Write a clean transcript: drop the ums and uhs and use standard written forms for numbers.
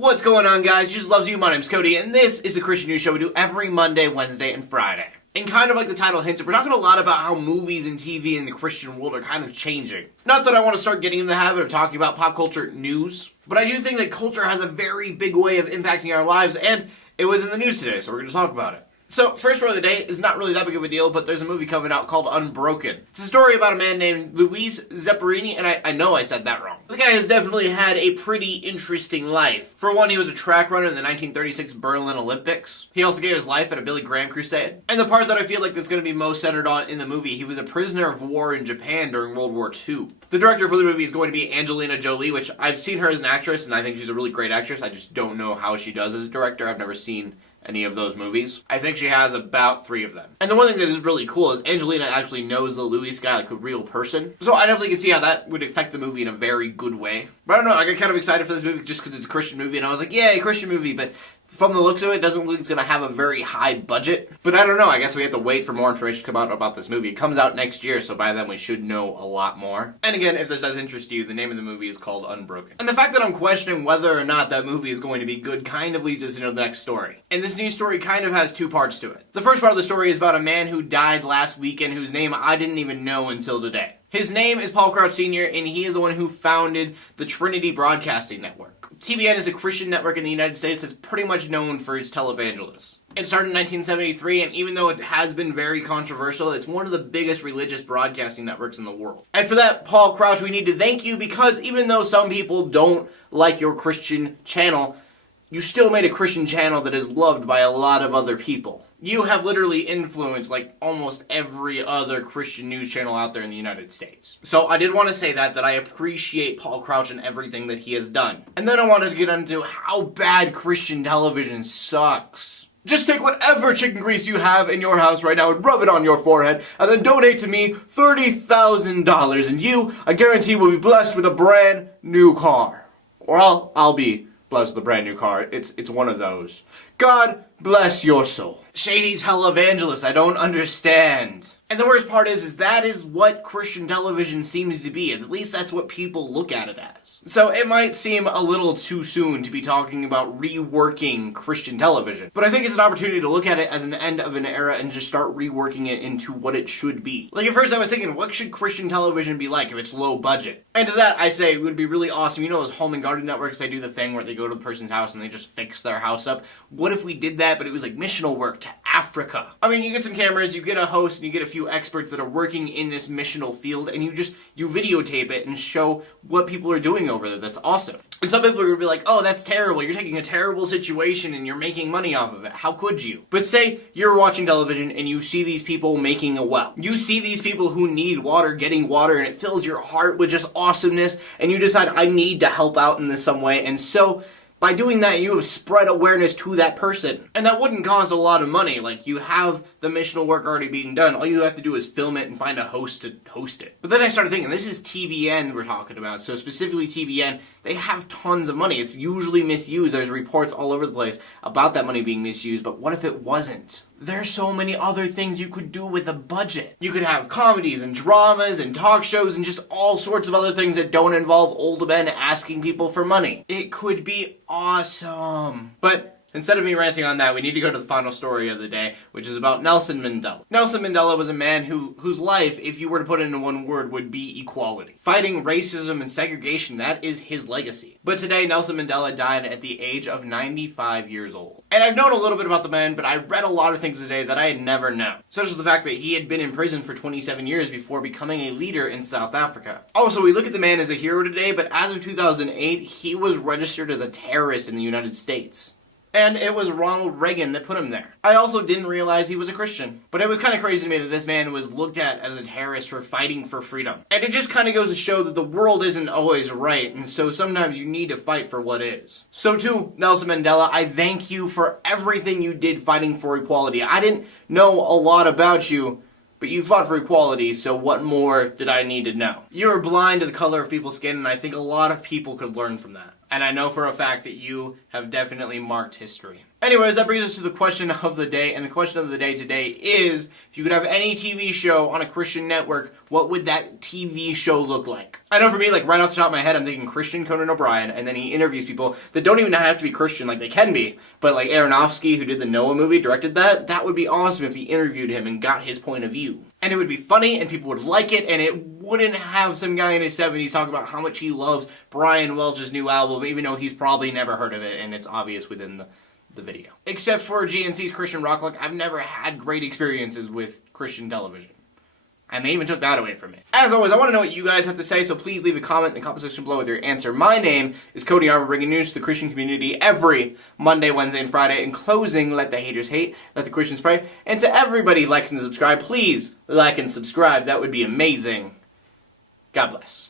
What's going on, guys? Jesus loves you. My name's Cody, and this is the Christian News Show we do every Monday, Wednesday, and Friday. And kind of like the title hints, we're talking a lot about how movies and TV in the Christian world are kind of changing. Not that I want to start getting in the habit of talking about pop culture news, but I do think that culture has a very big way of impacting our lives, and it was in the news today, so we're going to talk about it. So, first story of the day is not really that big of a deal, but there's a movie coming out called Unbroken. It's a story about a man named Luis Zepparini, and I know I said that wrong. The guy has definitely had a pretty interesting life. For one, he was a track runner in the 1936 Berlin Olympics. He also gave his life at a Billy Graham crusade. And the part that I feel like that's going to be most centered on in the movie, he was a prisoner of war in Japan during World War II. The director for the movie is going to be Angelina Jolie, which I've seen her as an actress, and I think she's a really great actress. I just don't know how she does as a director. I've never seen any of those movies. I think she has about 3 of them. And the one thing that is really cool is Angelina actually knows the Luis guy like a real person. So I definitely can see how that would affect the movie in a very good way. But I don't know, I got kind of excited for this movie just because it's a Christian movie, and I was like, yay, Christian movie, but from the looks of it, it doesn't look like it's going to have a very high budget. But I don't know, I guess we have to wait for more information to come out about this movie. It comes out next year, so by then we should know a lot more. And again, if this does interest you, the name of the movie is called Unbroken. And the fact that I'm questioning whether or not that movie is going to be good kind of leads us into the next story. And this news story kind of has 2 parts to it. The first part of the story is about a man who died last weekend whose name I didn't even know until today. His name is Paul Crouch Sr., and he is the one who founded the Trinity Broadcasting Network. TBN is a Christian network in the United States that's pretty much known for its televangelists. It started in 1973, and even though it has been very controversial, it's one of the biggest religious broadcasting networks in the world. And for that, Paul Crouch, we need to thank you, because even though some people don't like your Christian channel, you still made a Christian channel that is loved by a lot of other people. You have literally influenced like almost every other Christian news channel out there in the United States. So I did want to say that I appreciate Paul Crouch and everything that he has done. And then I wanted to get into how bad Christian television sucks. Just take whatever chicken grease you have in your house right now and rub it on your forehead, and then donate to me $30,000, and you, I guarantee, will be blessed with a brand new car. Or I'll be blessed with a brand new car. It's one of those. God bless your soul. Shady televangelist, I don't understand. And the worst part is that is what Christian television seems to be. At least that's what people look at it as. So it might seem a little too soon to be talking about reworking Christian television, but I think it's an opportunity to look at it as an end of an era and just start reworking it into what it should be. Like at first I was thinking, what should Christian television be like if it's low budget? And to that I say it would be really awesome. You know those home and garden networks, they do the thing where they go to the person's house and they just fix their house up. What if we did that, but it was like missional work to Africa? I mean, you get some cameras, you get a host, and you get a few experts that are working in this missional field, and you videotape it and show what people are doing over there. That's awesome. And some people are going to be like, oh, that's terrible. You're taking a terrible situation and you're making money off of it. How could you? But say you're watching television and you see these people making a well. You see these people who need water getting water, and it fills your heart with just awesomeness, and you decide, I need to help out in this some way, and so by doing that, you have spread awareness to that person. And that wouldn't cost a lot of money. Like, you have the missional work already being done. All you have to do is film it and find a host to host it. But then I started thinking, this is TBN we're talking about. So specifically TBN, they have tons of money. It's usually misused. There's reports all over the place about that money being misused. But what if it wasn't? There's so many other things you could do with a budget. You could have comedies and dramas and talk shows and just all sorts of other things that don't involve old men asking people for money. It could be awesome. But instead of me ranting on that, we need to go to the final story of the day, which is about Nelson Mandela. Nelson Mandela was a man whose life, if you were to put it into one word, would be equality. Fighting racism and segregation, that is his legacy. But today, Nelson Mandela died at the age of 95 years old. And I've known a little bit about the man, but I read a lot of things today that I had never known. Such as the fact that he had been in prison for 27 years before becoming a leader in South Africa. Also, we look at the man as a hero today, but as of 2008, he was registered as a terrorist in the United States. And it was Ronald Reagan that put him there. I also didn't realize he was a Christian. But it was kind of crazy to me that this man was looked at as a terrorist for fighting for freedom. And it just kind of goes to show that the world isn't always right, and so sometimes you need to fight for what is. So to Nelson Mandela, I thank you for everything you did fighting for equality. I didn't know a lot about you, but you fought for equality, so what more did I need to know? You were blind to the color of people's skin, and I think a lot of people could learn from that. And I know for a fact that you have definitely marked history. Anyways, that brings us to the question of the day, and the question of the day today is, if you could have any TV show on a Christian network, what would that TV show look like? I know for me, like, right off the top of my head, I'm thinking Christian Conan O'Brien, and then he interviews people that don't even have to be Christian, like, they can be, but like Aronofsky, who did the Noah movie, directed that would be awesome if he interviewed him and got his point of view. And it would be funny, and people would like it, and it wouldn't have some guy in his 70s talk about how much he loves Brian Welch's new album, even though he's probably never heard of it, and it's obvious within the video. Except for GNC's Christian Rock, like, I've never had great experiences with Christian television. And they even took that away from me. As always, I want to know what you guys have to say, so please leave a comment in the comment section below with your answer. My name is Cody Armour, bringing news to the Christian community every Monday, Wednesday, and Friday. In closing, let the haters hate, let the Christians pray. And to everybody, like and subscribe. Please like and subscribe. That would be amazing. God bless.